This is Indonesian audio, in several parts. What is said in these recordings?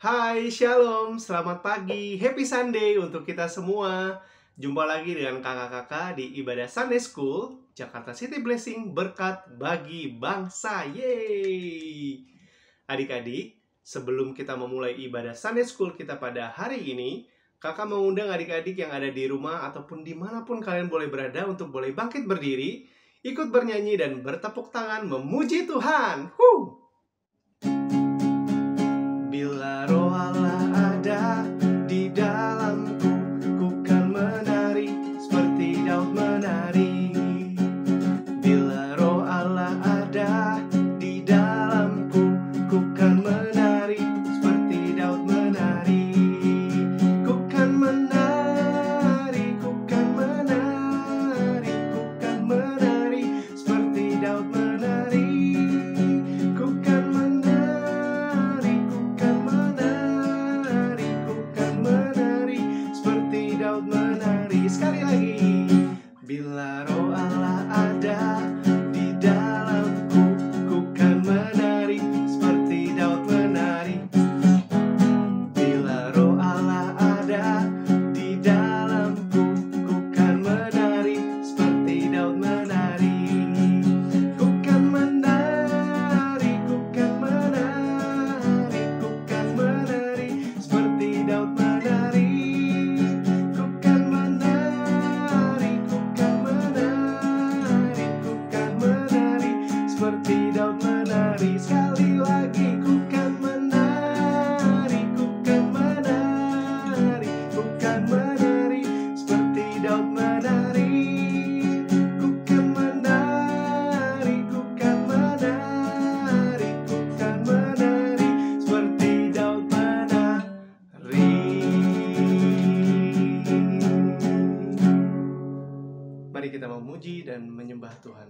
Hai, Shalom, selamat pagi, Happy Sunday untuk kita semua. Jumpa lagi dengan kakak-kakak di ibadah Sunday School Jakarta City Blessing, berkat bagi bangsa. Yeay! Adik-adik, sebelum kita memulai ibadah Sunday School kita pada hari ini, kakak mengundang adik-adik yang ada di rumah ataupun dimanapun kalian boleh berada untuk boleh bangkit berdiri, ikut bernyanyi dan bertepuk tangan memuji Tuhan. Bila Roh Allah ada di dalamku, ku kan menari seperti Daud menari. Bila Roh Allah ada di dalamku, ku kan menari seperti Daud menari. Ku kan menari, ku kan menari, ku kan menari seperti Daud menari. Ku kan menari, ku kan menari, ku kan menari seperti Daud menari. Sekali lagi. Bila Roh Allah ada di dalamku, ku kan menari seperti Daud menari. Bila Roh Allah ada di dalamku, ku kan menari seperti Daud menari. Ku kan menari, ku kan menari, ku kan menari seperti Daud menari. Ku kan menari, ku kan menari, ku kan menari seperti Daud menari. Sekali lagi, ku kan menari, ku kan menari, ku kan menari seperti Daud menari. Ku kan menari, ku kan menari, ku kan menari seperti Daud menari. Mari kita memuji dan menyembah Tuhan.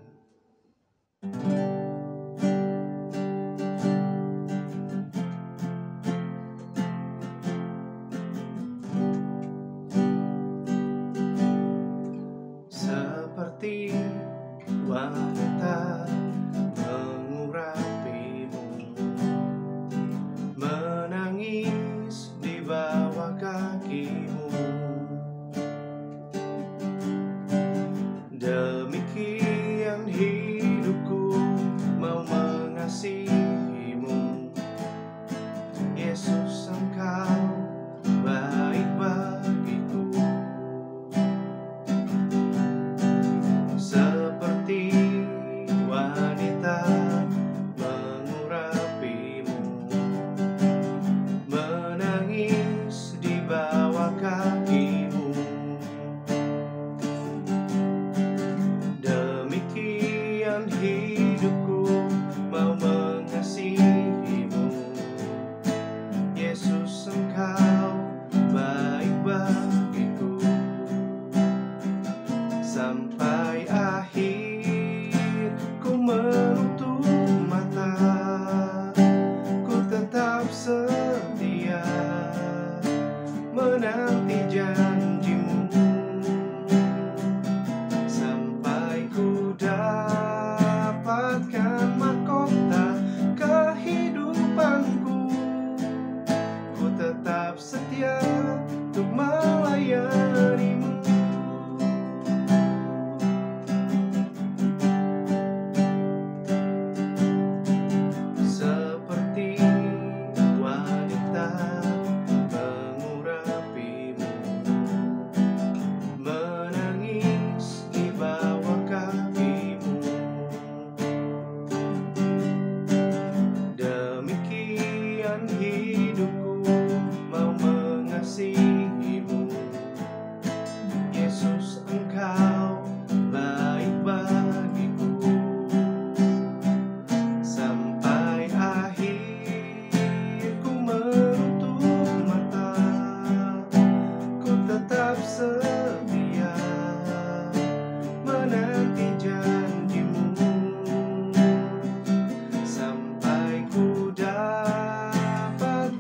Seperti wanita mengurapimu, menangis di bawah kakimu. Demikian hidupku mau mengasihimu. Yesus, Engkau baik bagiku. Seperti wanita mengurapimu, menangis di bawah kakimu. Demikian hidupku mau mengasihimu. Yesus, Engkau baik bagiku. Sampai akhir ku menutup mata, ku tetap setia menanti janjimu. Sampai ku dapatkan mahkota kehidupanku, ku tetap setia untuk melayanimu. Seperti wanita mengurapimu, menangis di bawah kakimu. Demikian hidupku mau mengasihimu. Yesus, Engkau baik bagiku. Sampai akhir ku menutup mata, ku tetap setia menanti janjimu. Sampai ku dapatkan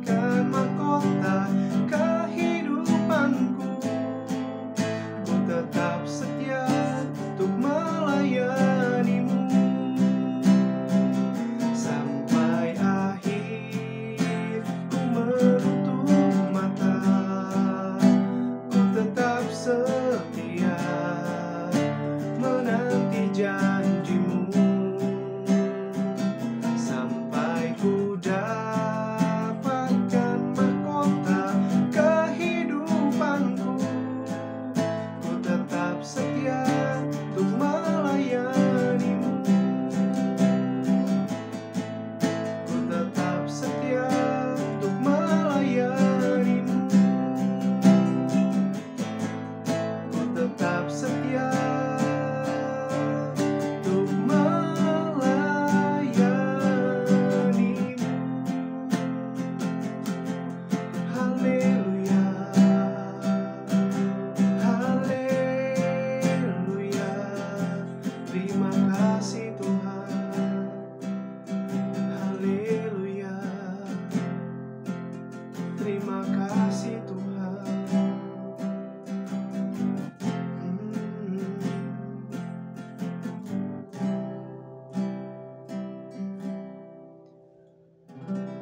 Terima kasih Tuhan.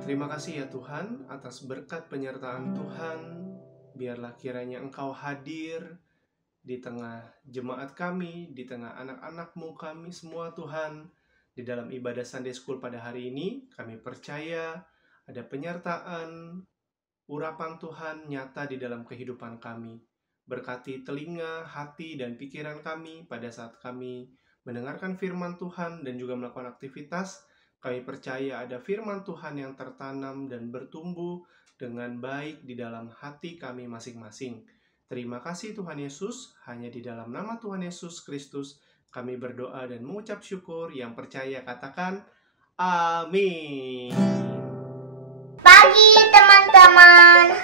Terima kasih ya Tuhan atas berkat penyertaan Tuhan. Biarlah kiranya Engkau hadir di tengah jemaat kami, di tengah anak-anak-Mu kami semua Tuhan. Di dalam ibadah Sunday School pada hari ini, kami percaya ada penyertaan, urapan Tuhan nyata di dalam kehidupan kami. Berkati telinga, hati, dan pikiran kami pada saat kami mendengarkan firman Tuhan dan juga melakukan aktivitas. Kami percaya ada firman Tuhan yang tertanam dan bertumbuh dengan baik di dalam hati kami masing-masing. Terima kasih Tuhan Yesus, hanya di dalam nama Tuhan Yesus Kristus kami berdoa dan mengucap syukur. Yang percaya katakan amin. Pagi teman-teman.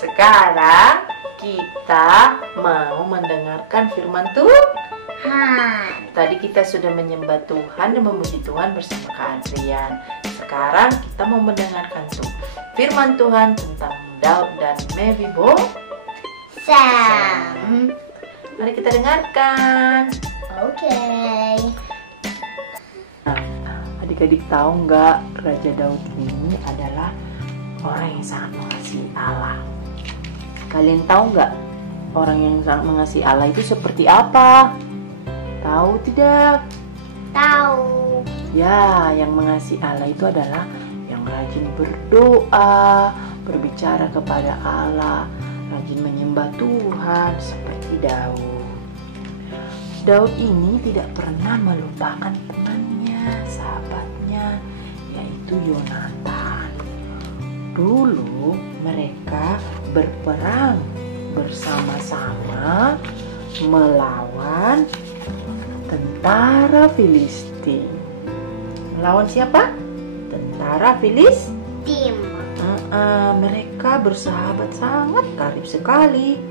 Sekarang kita mau mendengarkan firman Tuhan. Tadi kita sudah menyembah Tuhan dan memuji Tuhan bersama Kak Adrian. Sekarang kita mau mendengarkan firman Tuhan tentang Daud dan Mephiboset. Mari kita dengarkan. Oke. Adik-adik tahu nggak, Raja Daud ini adalah orang yang sangat mengasihi Allah. Kalian tahu nggak orang yang sangat mengasihi Allah itu seperti apa? Tahu tidak? Tahu. Ya, yang mengasihi Allah itu adalah yang rajin berdoa, berbicara kepada Allah, rajin menyembah Tuhan seperti Daud. Daud ini tidak pernah melupakan temannya, sahabatnya, yaitu Yonatan. Dulu mereka berperang bersama-sama melawan tentara Filistin. Melawan siapa? Tentara Filistin. Mereka bersahabat sangat karib sekali.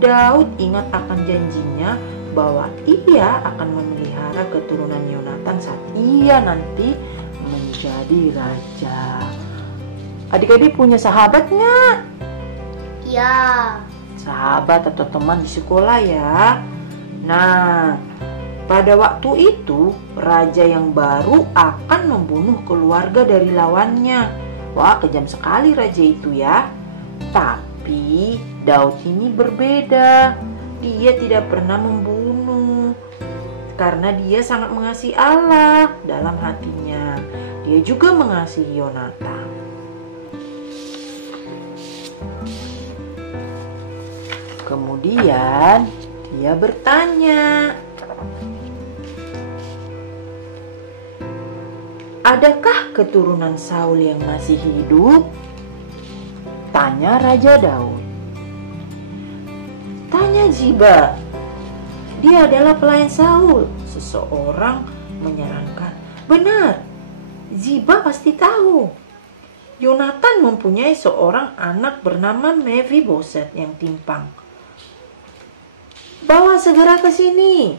Daud ingat akan janjinya bahwa ia akan memelihara keturunan Yonatan saat ia nanti menjadi raja. Adik-adik punya sahabat nggak? Ya. Sahabat atau teman di sekolah ya. Nah, pada waktu itu raja yang baru akan membunuh keluarga dari lawannya. Wah, kejam sekali raja itu ya. Tapi Daud ini berbeda. Dia tidak pernah membunuh karena dia sangat mengasihi Allah dalam hatinya. Dia juga mengasihi Yonatan. Kemudian dia bertanya, "Adakah keturunan Saul yang masih hidup?" Tanya Raja Daud. Tanya Ziba. Dia adalah pelayan Saul. Seseorang menyarankan, "Benar, Ziba pasti tahu. Yonatan mempunyai seorang anak bernama Mephiboset yang timpang. Bawa segera ke sini."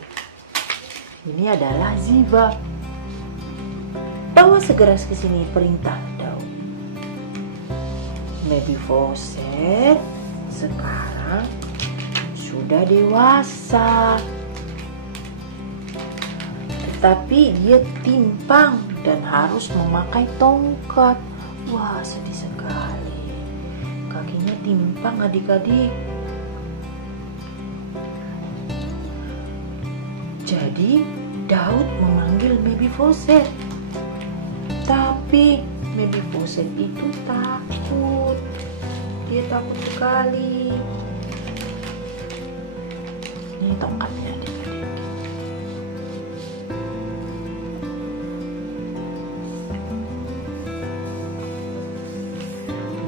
Ini adalah Ziba. "Bawa segera ke sini," perintah Daud. Mephiboset sekarang sudah dewasa, tetapi dia timpang dan harus memakai tongkat. Wah, sedih sekali. Kakinya timpang adik-adik. Jadi Daud memanggil Mephiboset. Tapi Mephiboset itu takut. Dia takut sekali. Ini tongkatnya adik-adik.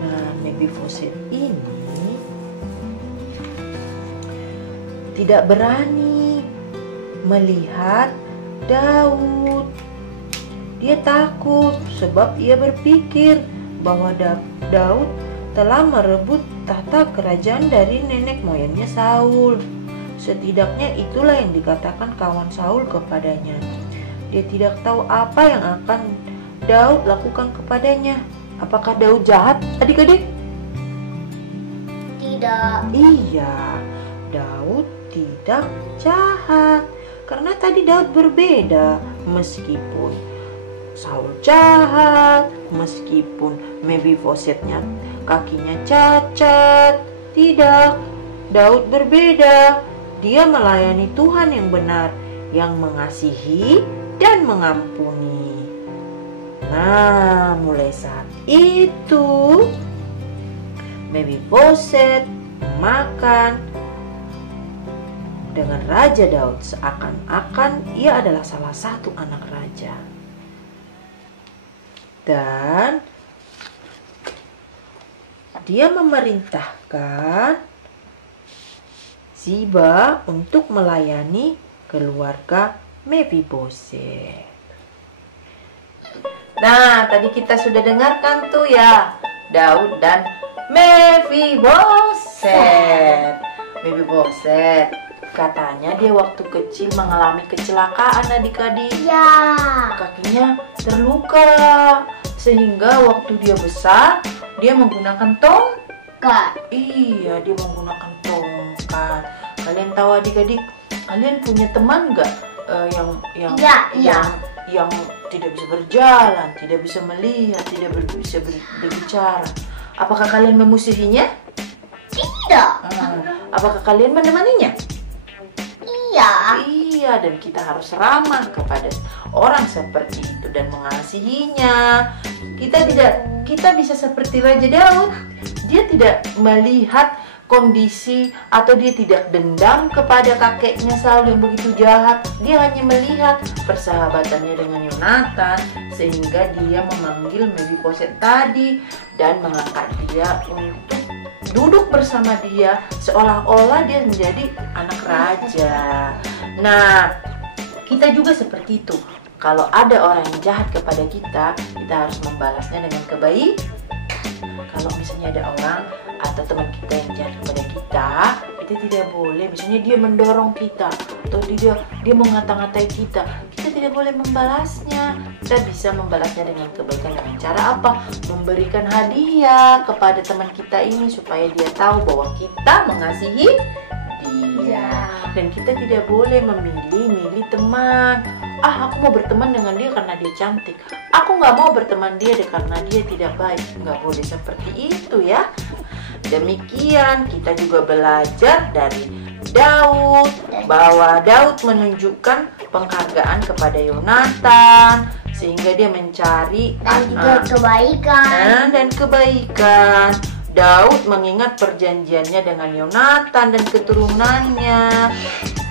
Nah, Mephiboset ini tidak berani melihat Daud. Dia takut sebab ia berpikir bahwa Daud telah merebut tahta kerajaan dari nenek moyangnya Saul. Setidaknya itulah yang dikatakan kawan Saul kepadanya. Dia tidak tahu apa yang akan Daud lakukan kepadanya. Apakah Daud jahat, adik-adik? tidak. Iya, Daud tidak jahat. Karena tadi Daud berbeda. Meskipun Saul jahat, meskipun Mephibosetnya kakinya cacat, tidak. Daud berbeda. Dia melayani Tuhan yang benar, yang mengasihi dan mengampuni. Nah, mulai saat itu Mephiboset makan dengan Raja Daud seakan-akan ia adalah salah satu anak raja. Dan dia memerintahkan Ziba untuk melayani keluarga Mephiboset. Nah, tadi kita sudah dengarkan tuh ya, Daud dan Mephiboset. Mephiboset katanya dia waktu kecil mengalami kecelakaan adik-adik. Ya. Kakinya terluka sehingga waktu dia besar dia menggunakan tongkat. Iya, dia menggunakan tongkat. Kalian tahu adik-adik, kalian punya teman nggak yang tidak bisa berjalan, tidak bisa melihat, tidak bisa berbicara? Apakah kalian memusuhinya? Tidak. Apakah kalian menemaninya? Iya. Iya, dan kita harus ramah kepada orang seperti itu dan mengasihinya. Kita bisa seperti Raja Daud. Dia tidak melihat kondisi atau dia tidak dendam kepada kakeknya Saul yang begitu jahat. Dia hanya melihat persahabatannya dengan Yonatan sehingga dia memanggil Mephiboset tadi dan mengangkat dia untuk duduk bersama dia seolah-olah dia menjadi anak raja. Nah, kita juga seperti itu. Kalau ada orang yang jahat kepada kita harus membalasnya dengan kebaikan. Kalau misalnya ada orang atau teman kita yang jahat kepada kita tidak boleh. Misalnya dia mendorong kita atau dia mengata-ngatai kita tidak boleh membalasnya. Kita bisa membalasnya dengan kebaikan dengan cara apa? Memberikan hadiah kepada teman kita ini supaya dia tahu bahwa kita mengasihi dia. Dan kita tidak boleh memilih teman. Aku mau berteman dengan dia karena dia cantik. Aku nggak mau berteman dia karena dia tidak baik. Nggak boleh seperti itu ya. Demikian kita juga belajar dari Daud bahwa Daud menunjukkan penghargaan kepada Yonatan sehingga dia mencari dan kebaikan. Daud mengingat perjanjiannya dengan Yonatan dan keturunannya.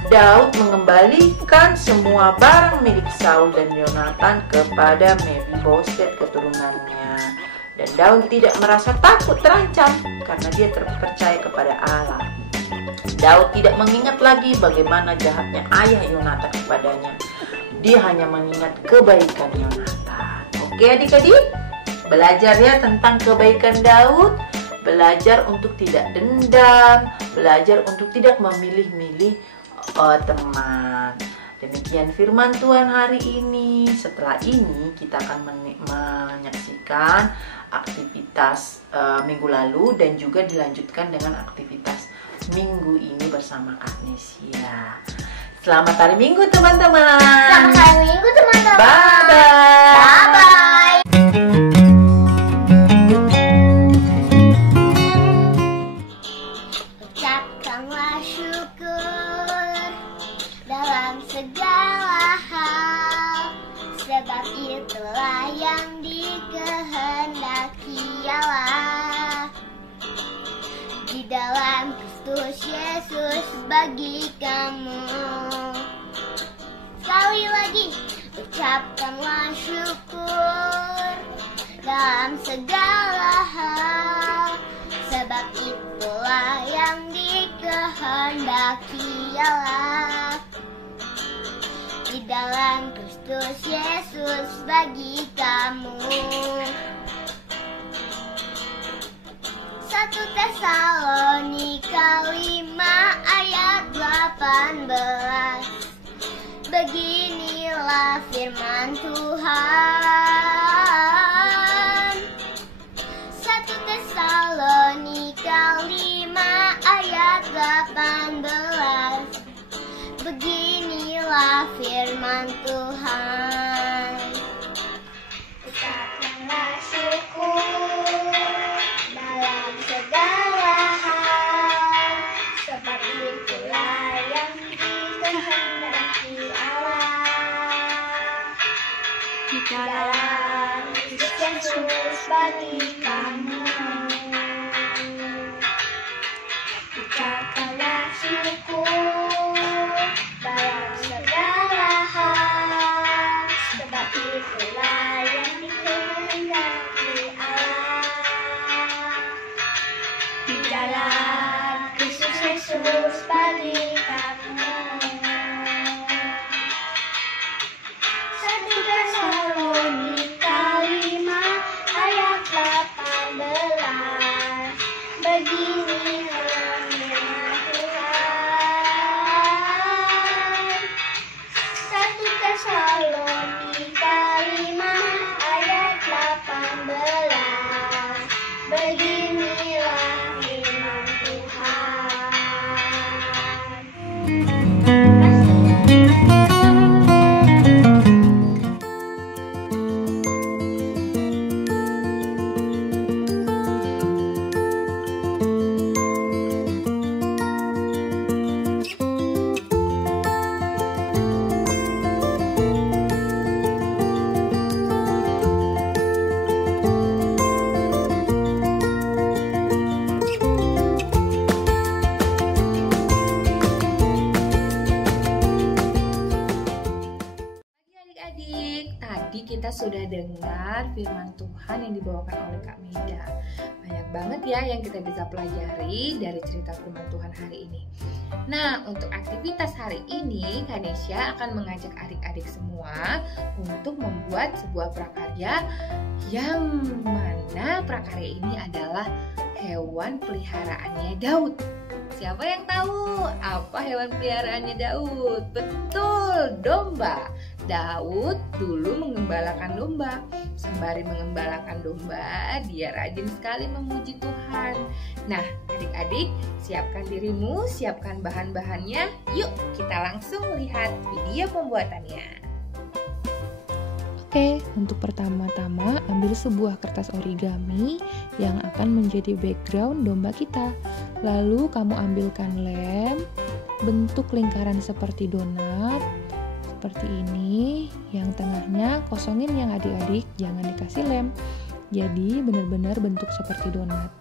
Daud mengembalikan semua barang milik Saul dan Yonatan kepada Mephiboset keturunannya. Dan Daud tidak merasa takut terancam karena dia terpercaya kepada Allah. Daud tidak mengingat lagi bagaimana jahatnya ayah Yonatan kepadanya. Dia hanya mengingat kebaikan Yonatan. Oke adik-adik, belajar ya tentang kebaikan Daud. Belajar untuk tidak dendam, belajar untuk tidak memilih-milih teman. Demikian firman Tuhan hari ini. Setelah ini kita akan menyaksikan aktivitas minggu lalu dan juga dilanjutkan dengan aktivitas minggu ini bersama Kak Nesia. Selamat hari Minggu teman-teman. Selamat hari Minggu teman-teman. Bye-bye. Bye-bye. Ucapkanlah syukur dalam segala hal, sebab itulah yang dikehendaki Allah di dalam Kristus Yesus bagi kamu. Sekali lagi, ucapkanlah syukur dalam segala hal, sebab itulah yang dikehendaki Allah di dalam Kristus Yesus bagi kamu. 1 Tesalonika 5 ayat 18. Beginilah firman Tuhan. 1 Tesalonika 5 bagi kamu. Ucapkanlah syukur dalam segala hal, sebab itulah yang dikehendaki Allah di dalam Kristus Yesus bagi kamu. 1 Tesalonika 5 ayat 18. Beginilah firman Tuhan. 1 Tesalonika 5 ayat 18. Beginilah firman Tuhan. Adik-adik, tadi kita sudah dengar firman Tuhan yang dibawakan oleh Kak Meda. Banyak banget ya yang kita bisa pelajari dari cerita firman Tuhan hari ini. Nah, untuk aktivitas hari ini, Kanesha akan mengajak adik-adik semua untuk membuat sebuah prakarya yang mana prakarya ini adalah hewan peliharaannya Daud. Siapa yang tahu apa hewan peliharaannya Daud? Betul, domba. Daud dulu mengembalakan domba. Sembari mengembalakan domba, dia rajin sekali memuji Tuhan. Nah, adik-adik, siapkan dirimu, siapkan bahan-bahannya. Yuk, kita langsung lihat video pembuatannya. Oke, untuk pertama-tama ambil sebuah kertas origami yang akan menjadi background domba kita. Lalu kamu ambilkan lem, bentuk lingkaran seperti donat, seperti ini. Yang tengahnya kosongin yang adik-adik, jangan dikasih lem. Jadi benar-benar bentuk seperti donat.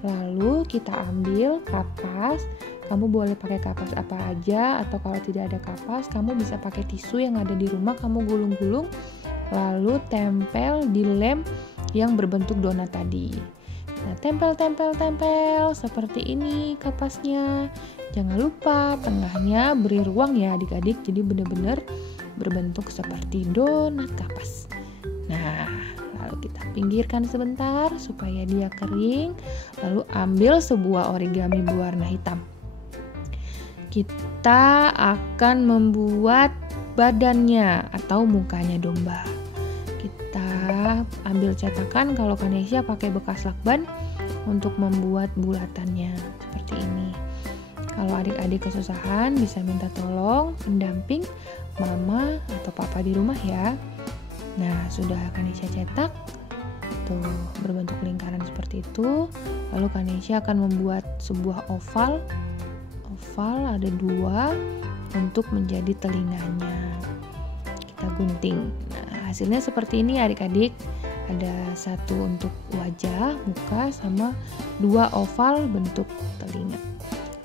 Lalu kita ambil kapas. Kamu boleh pakai kapas apa aja, atau kalau tidak ada kapas, kamu bisa pakai tisu yang ada di rumah, kamu gulung-gulung. Lalu tempel di lem yang berbentuk donat tadi. Nah, tempel seperti ini kapasnya. Jangan lupa tengahnya beri ruang ya adik-adik, jadi benar-benar berbentuk seperti donat kapas. Nah, lalu kita pinggirkan sebentar supaya dia kering. Lalu ambil sebuah origami berwarna hitam. Kita akan membuat badannya atau mukanya domba. Kita ambil cetakan, kalau Kanesha pakai bekas lakban untuk membuat bulatannya seperti ini. Kalau adik-adik kesusahan bisa minta tolong pendamping mama atau papa di rumah ya. Nah, sudah Kanesha cetak tuh berbentuk lingkaran seperti itu. Lalu Kanesha akan membuat sebuah oval ada 2 untuk menjadi telinganya. Kita gunting. Nah, hasilnya seperti ini adik-adik. Ada 1 untuk wajah, muka, sama 2 oval bentuk telinga.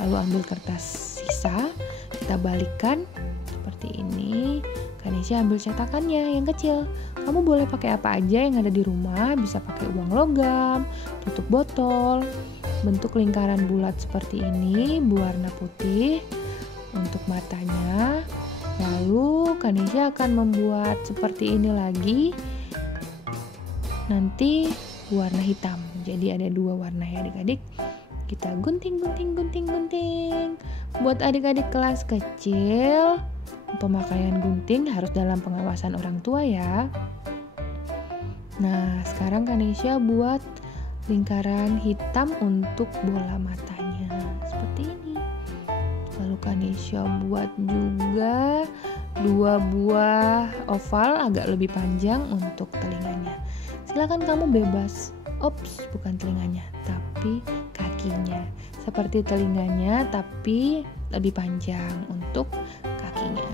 Lalu ambil kertas sisa, kita balikkan seperti ini. Kanesha ambil cetakannya yang kecil. Kamu boleh pakai apa aja yang ada di rumah, bisa pakai uang logam, tutup botol, bentuk lingkaran bulat seperti ini, berwarna putih untuk matanya. Lalu Kanesha akan membuat seperti ini lagi, nanti warna hitam. Jadi ada 2 warna ya adik-adik. Kita gunting. Buat adik-adik kelas kecil, pemakaian gunting harus dalam pengawasan orang tua ya. Nah, sekarang Kanesha buat lingkaran hitam untuk bola matanya seperti ini. Lalu Kanesha buat juga 2 buah oval agak lebih panjang untuk telinganya. Silakan kamu bebas. Ops, bukan telinganya, tapi kakinya. Seperti telinganya, tapi lebih panjang untuk kakinya.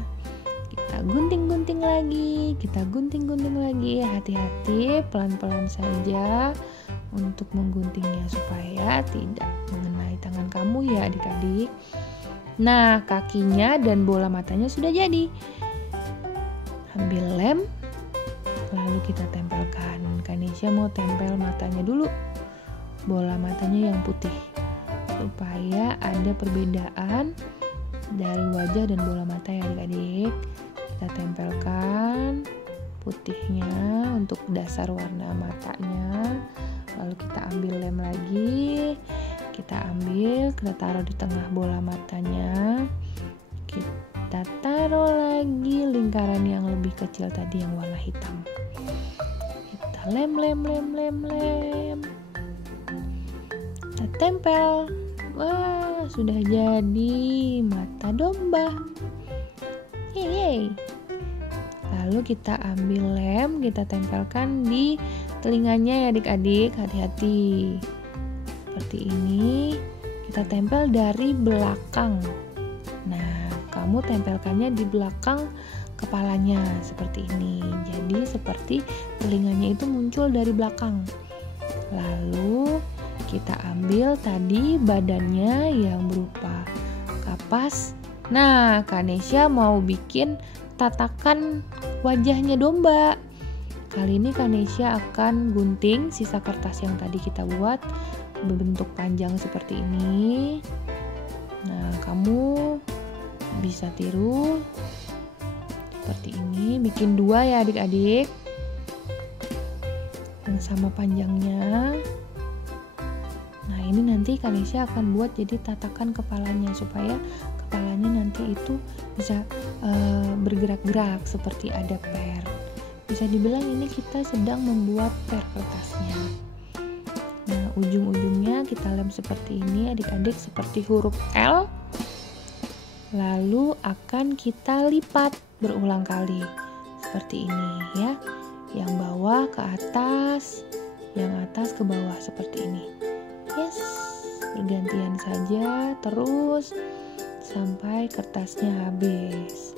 Kita gunting-gunting lagi, hati-hati, pelan-pelan saja untuk mengguntingnya supaya tidak mengenai tangan kamu ya adik-adik. Nah, kakinya dan bola matanya sudah jadi. Ambil lem, lalu kita tempelkan. Kanesha mau tempel matanya dulu, bola matanya yang putih, supaya ada perbedaan dari wajah dan bola mata ya adik-adik. Kita tempelkan putihnya untuk dasar warna matanya. Lalu kita ambil lem lagi, kita taruh di tengah bola matanya. Kita taruh lagi lingkaran yang lebih kecil tadi yang warna hitam. Kita lem. Kita tempel. Wah, sudah jadi mata domba. Yeay. Lalu kita ambil lem, kita tempelkan di telinganya ya adik-adik, hati-hati. Seperti ini, kita tempel dari belakang. Nah, kamu tempelkannya di belakang kepalanya seperti ini. Jadi seperti telinganya itu muncul dari belakang. Lalu kita ambil tadi badannya yang berupa kapas. Nah, Kanesha mau bikin tatakan wajahnya domba. Kali ini Kanesha akan gunting sisa kertas yang tadi kita buat berbentuk panjang seperti ini. Nah, kamu bisa tiru seperti ini, bikin 2 ya adik-adik, yang sama panjangnya. Nah, ini nanti Kanesha akan buat jadi tatakan kepalanya supaya kepalanya nanti itu bisa bergerak-gerak seperti ada per. Bisa dibilang ini kita sedang membuat per kertasnya. Nah, ujung-ujungnya kita lem seperti ini adik-adik, seperti huruf L. Lalu akan kita lipat berulang kali seperti ini ya. Yang bawah ke atas, yang atas ke bawah seperti ini. Yes, bergantian saja terus sampai kertasnya habis.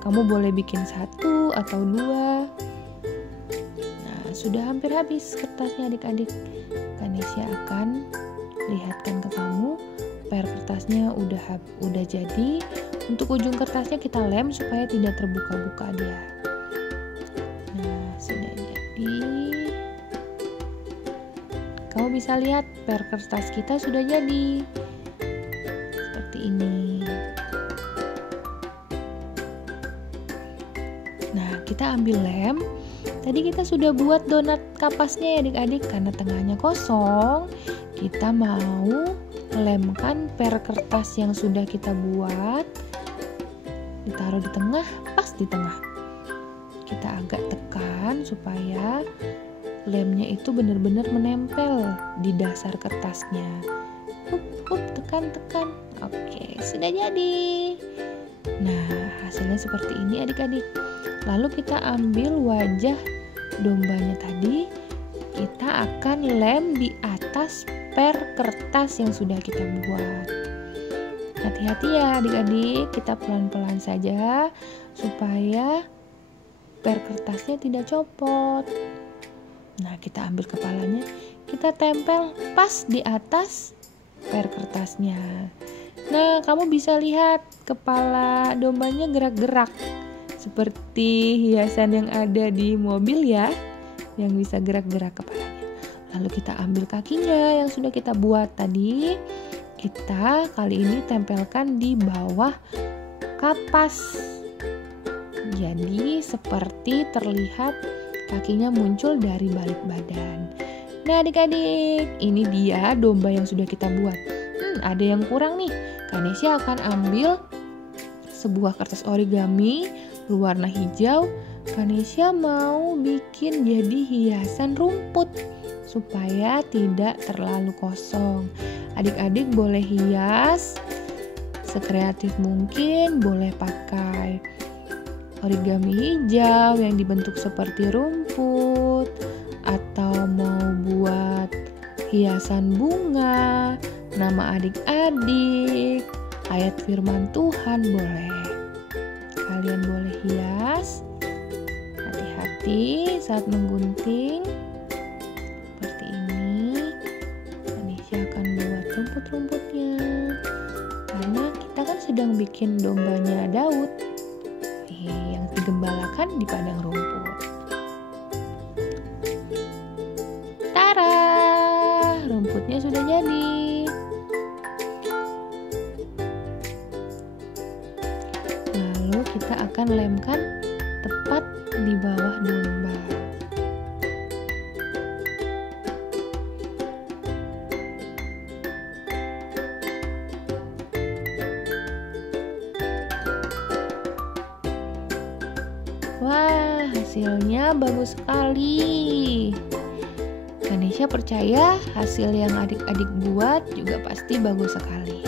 Kamu boleh bikin 1 atau 2. Nah, sudah hampir habis kertasnya adik-adik. Kanesha akan lihatkan ke kamu per kertasnya udah jadi. Untuk ujung kertasnya kita lem supaya tidak terbuka-buka dia. Nah, sudah jadi. Kamu bisa lihat per kertas kita sudah jadi seperti ini. Nah, kita ambil lem. Tadi kita sudah buat donat kapasnya ya adik-adik. Karena tengahnya kosong, kita mau lemkan per kertas yang sudah kita buat. Ditaruh di tengah, pas di tengah. Kita agak tekan supaya lemnya itu benar-benar menempel di dasar kertasnya. Tekan. Oke, sudah jadi. Nah, hasilnya seperti ini adik-adik. Lalu kita ambil wajah dombanya tadi, kita akan lem di atas per kertas yang sudah kita buat. Hati-hati ya adik-adik, kita pelan-pelan saja supaya per kertasnya tidak copot. Nah, kita ambil kepalanya, kita tempel pas di atas per kertasnya. Nah, kamu bisa lihat kepala dombanya gerak-gerak seperti hiasan yang ada di mobil ya, yang bisa gerak-gerak kepalanya. Lalu kita ambil kakinya yang sudah kita buat tadi. Kita kali ini tempelkan di bawah kapas. Jadi seperti terlihat kakinya muncul dari balik badan. Nah adik-adik, ini dia domba yang sudah kita buat. Ada yang kurang nih. Kanesha akan ambil sebuah kertas origami berwarna hijau. Kanesha mau bikin jadi hiasan rumput supaya tidak terlalu kosong. Adik-adik boleh hias sekreatif mungkin, boleh pakai origami hijau yang dibentuk seperti rumput, atau mau buat hiasan bunga, nama adik-adik, ayat firman Tuhan boleh. kalian boleh hias. Hati-hati saat menggunting. Seperti ini. Kanesha akan buat rumput-rumputnya. Karena kita kan sedang bikin dombanya Daud yang digembalakan di padang rumput. Tara, rumputnya sudah jadi. Lalu kita akan lemkan tepat di bawah domba. Wah, hasilnya bagus sekali. Kanesha percaya hasil yang adik-adik buat juga pasti bagus sekali.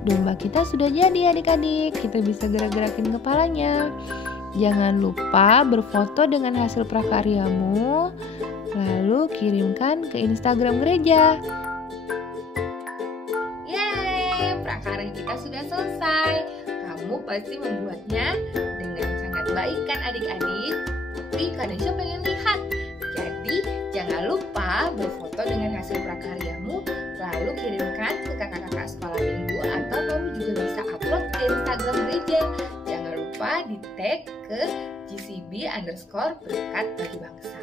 Domba kita sudah jadi adik-adik, kita bisa gerak-gerakin kepalanya. Jangan lupa berfoto dengan hasil prakaryamu, lalu kirimkan ke Instagram gereja. Yeay, prakarya kita sudah selesai. Kamu pasti membuatnya dengan sangat baik kan adik-adik? Tapi Kanesha pengen lihat. Jadi jangan lupa berfoto dengan hasil prakaryamu, lalu kirimkan ke kakak-kakak sekolah minggu, atau kamu juga bisa upload ke Instagram gereja. Jangan lupa di tag ke GCB_berkat bagi bangsa.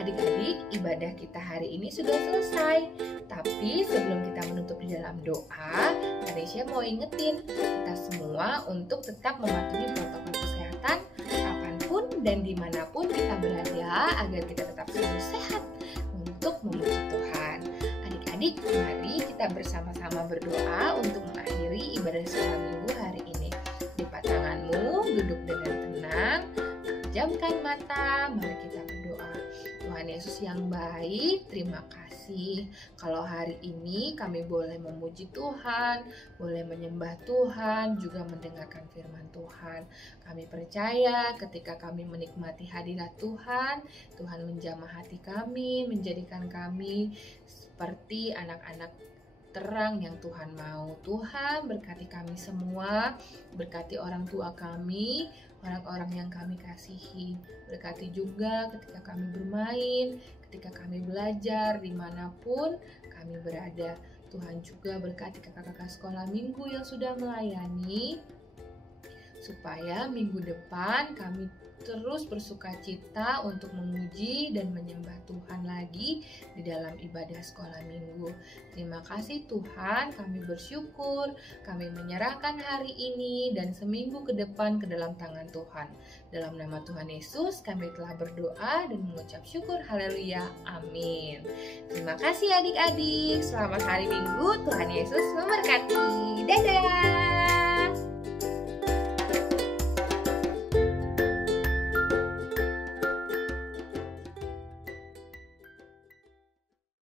Adik-adik, ibadah kita hari ini sudah selesai. Tapi sebelum kita menutup di dalam doa, Kanesha mau ingetin kita semua untuk tetap mematuhi protokol kesehatan kapanpun dan dimanapun kita berada, agar kita tetap selalu sehat untuk memuji Tuhan. Adik-adik, mari kita bersama-sama berdoa untuk mengakhiri ibadah sekolah minggu hari ini. Lipat tanganmu, duduk dengan tenang, pejamkan mata, mari kita berdoa. Tuhan Yesus yang baik, terima kasih kalau hari ini kami boleh memuji Tuhan, boleh menyembah Tuhan, juga mendengarkan firman Tuhan. Kami percaya ketika kami menikmati hadirat Tuhan, Tuhan menjamah hati kami, menjadikan kami seperti anak-anak terang yang Tuhan mau. Tuhan berkati kami semua, berkati orang tua kami, orang-orang yang kami kasihi. Berkati juga ketika kami bermain, ketika kami belajar, dimanapun kami berada. Tuhan juga berkati kakak-kakak sekolah minggu yang sudah melayani, supaya minggu depan kami terus bersukacita untuk memuji dan menyembah Tuhan lagi di dalam ibadah sekolah minggu. Terima kasih Tuhan, kami bersyukur, kami menyerahkan hari ini dan seminggu ke depan ke dalam tangan Tuhan. Dalam nama Tuhan Yesus kami telah berdoa dan mengucap syukur, haleluya, amin. Terima kasih adik-adik, selamat hari Minggu, Tuhan Yesus memberkati. Dadah.